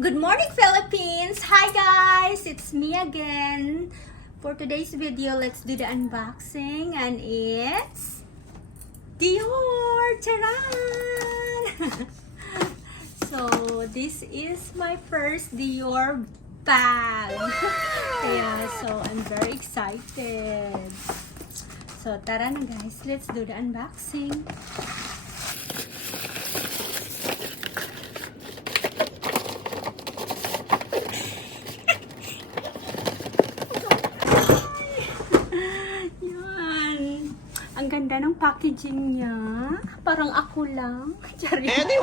Good morning, Philippines! Hi guys! It's me again. For today's video, let's do the unboxing and it's Dior! Charan! So, this is my first Dior bag. Yeah, so I'm very excited. So, tara na guys, let's do the unboxing. Ang ganda ng packaging niya. Parang ako lang.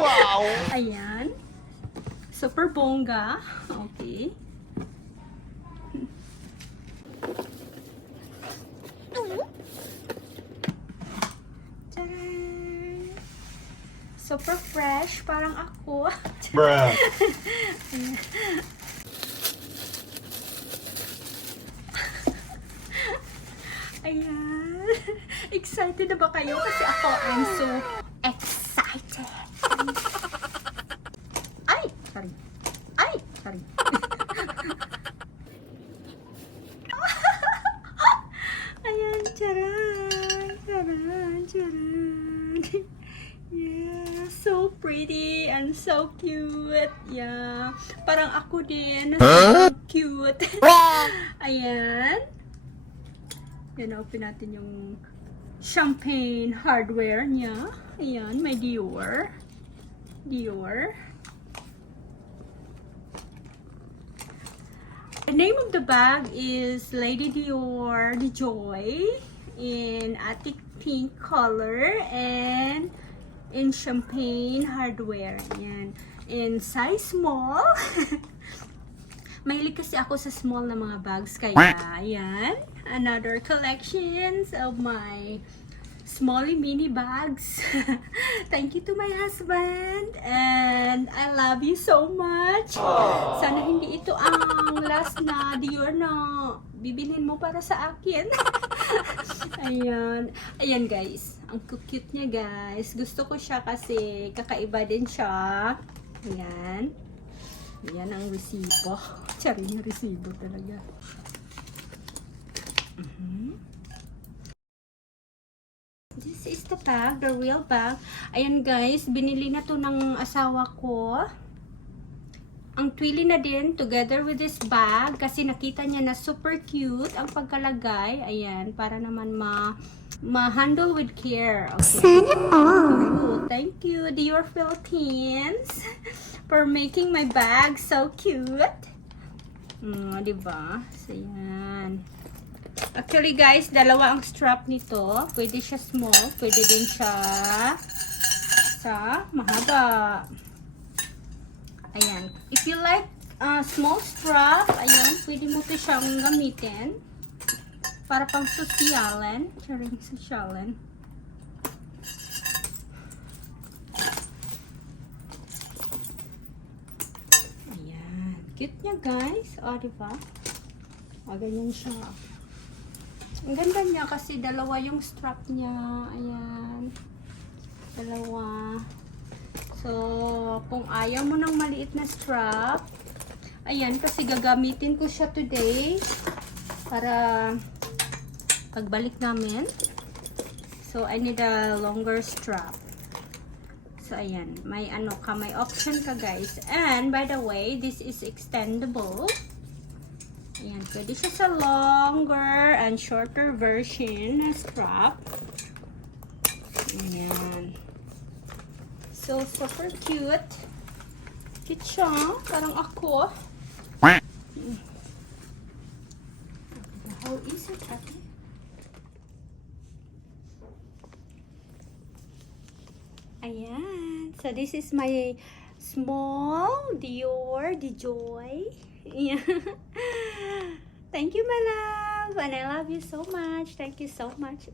Wow! Ayan. Super bongga. Okay. Taran! Super fresh. Parang ako. Bruh. Ayan. Excited na ba kayo? Kasi ako, I'm so excited. Ay! Sorry. Ay! Sorry. Ayan, charan. Charan, charan. Yeah, so pretty and so cute. Yeah. Parang ako din. So cute. Ayan. Yan, open natin yung champagne hardware niya. Ayan, may Dior. Dior. The name of the bag is Lady Dior the Joy in Attic pink color and in champagne hardware. Ayan. In size small. Mahilig kasi ako sa small na mga bags, kaya ayan, another collections of my smally mini bags. Thank you to my husband and I love you so much. Sana hindi ito ang last na Dior na bibilhin mo para sa akin. Ayan. Ayan guys, ang cute niya guys. Gusto ko siya kasi kakaiba din siya. Ayan. Yan ang resibo. Charing yung resibo talaga. This is the bag, the real bag. Ayan guys, binili na to ng asawa ko. Ang twili na din together with this bag kasi nakita niya na super cute ang pagkalagay. Ayan, para naman ma-handle with care. Okay. Oh, thank you, Dior Philippines, for making my bag so cute. Diba? So, yan. Actually, guys, dalawa ang strap nito. Pwede siya small. Pwede din siya sa mahaba. Ayan. If you like small strap, ayan, pwede mo ito siyang gamitin. Para pang sosyalan. Charing sosyalan. Ayan. Cute niya guys. O, diba? O, ganyan siya. Ang ganda niya kasi dalawa yung strap niya. Ayan. Dalawa. So, kung ayaw mo ng maliit na strap, ayan, kasi gagamitin ko siya today para pagbalik namin. So, I need a longer strap. So, ayan. May ano ka, may option ka guys. And, by the way, this is extendable. Ayan, pwede siya sa longer and shorter version na strap. Ayan. So, super cute. Cute siya. Parang ako. How is it, ate? Ayan. So, this is my small Dior the Joy. Yeah. Thank you, my love. And I love you so much. Thank you so much.